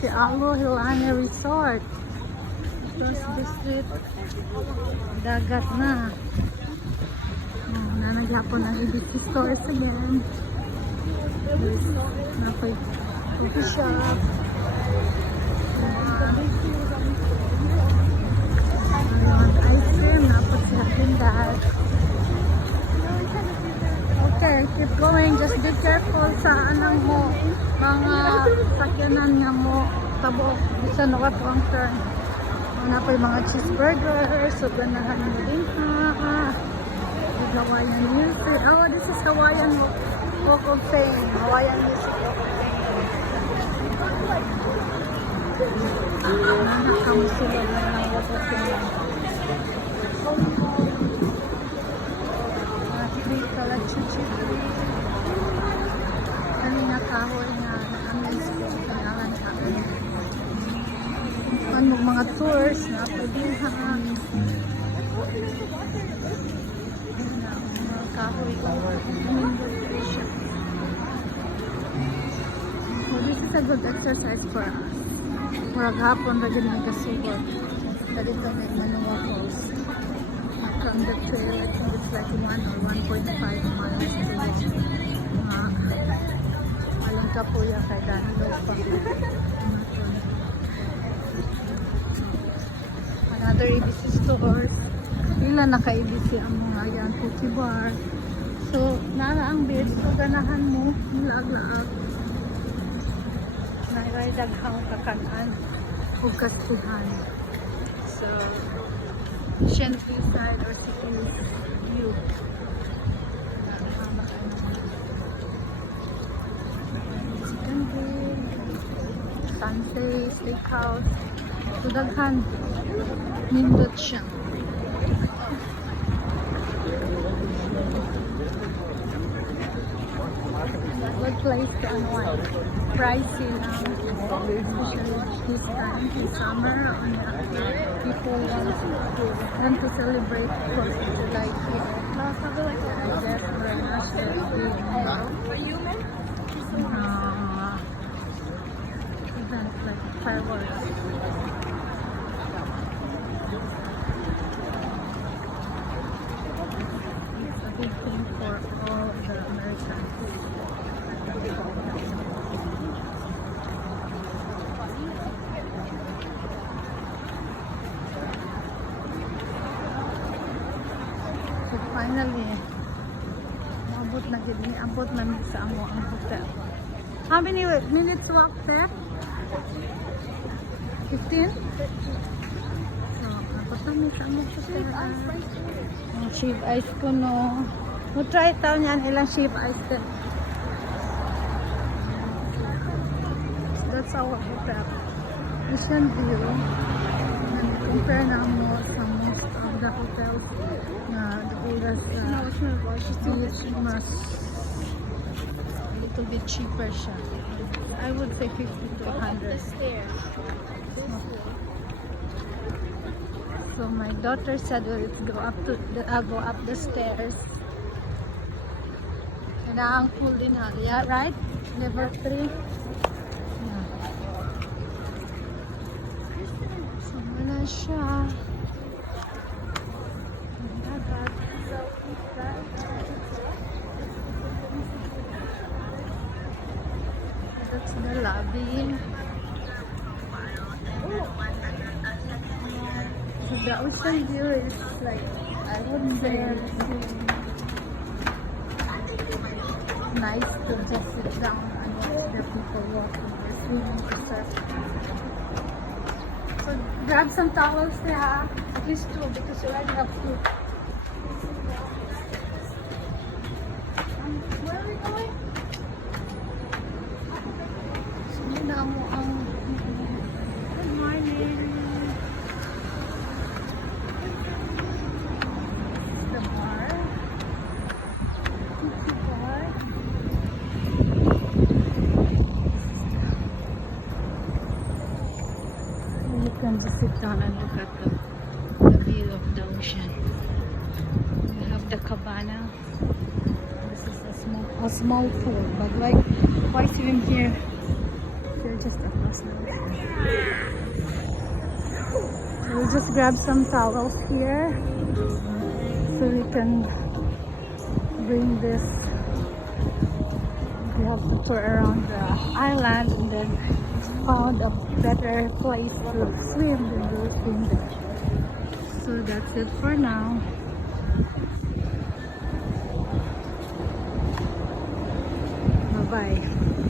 si Alo Hilane Resort. Ito's district. Dagat na. Nanaghapon ang EBC stores again. There's napay coffee shop. Ice cream. Napot siya tindahan. Okay, keep going. Just be careful sa anang mo. Mga sakyanan nga mo. Tabo. Bisa nakatuang turn. Wala pa yung mga cheeseburger. So, ganahan mo din ha. Hawaiian music. Oh, this is Hawaiian Walk of Fame. Hawaiian Music Walk of Fame. Nakakamu sila na ng Walk of Fame. Tree, kalachuchi tree. Kanina kahoy na na-amaze ko. Kailangan kami. Ano mga tours na pwedeng kahoy. So this is a good exercise for us. Murag hapon ra gyud nagkasugod. Dito may Manua Falls. From the trail, I think it's like 1 or 1.5 miles to aling kapuya kay Danilo pa. Another ABC stores. Ilan naka-ABC ang mga yan, cookie bar. So, nara ang beer. So, ganahan mo, laag-laag. Nairay daghang kakanan o kastihan. So, Shenfi side or city view. Chicken Bay, Sansei Steakhouse. So, daghan. Nindot siya. Good place to unwind. Pricey now, especially this time in summer. People want to celebrate 4th of July here. I guess we're not event like fireworks. It's a big thing for all the Americans. So finally, abot na gid ni abot na sa amo ang hotel. How many minutes walk there? 15? So, abot na sa amo hotel. Sheep ice ko no. We'll try it out niyan ilang sheep ice din. So that's our hotel. Ocean view. And compare na mo sa most of the hotels na dulas mas a little bit cheaper siya. I would say 50 to 100. So my daughter said, well, let's go up to go up the stairs. And ang pool din ha, yeah, right? Level 3. Yeah. So wala siya. That's the lobby. So the ocean view is like, I would say, nice to just sit down and watch the people walking or swimming or surfing. So grab some towels there, at least 2 because you already have 2. Where are we going? So yun na mo ang good morning. This is the bar. Tiki bar. You can just sit down and look at the view of the ocean. We have the cabana. This is a small pool, but like, why swim here? You're just across So we just grab some towels here so we can bring this. We have to tour around the island and then found a better place to swim and go swim there. So that's it for now. Bye-bye.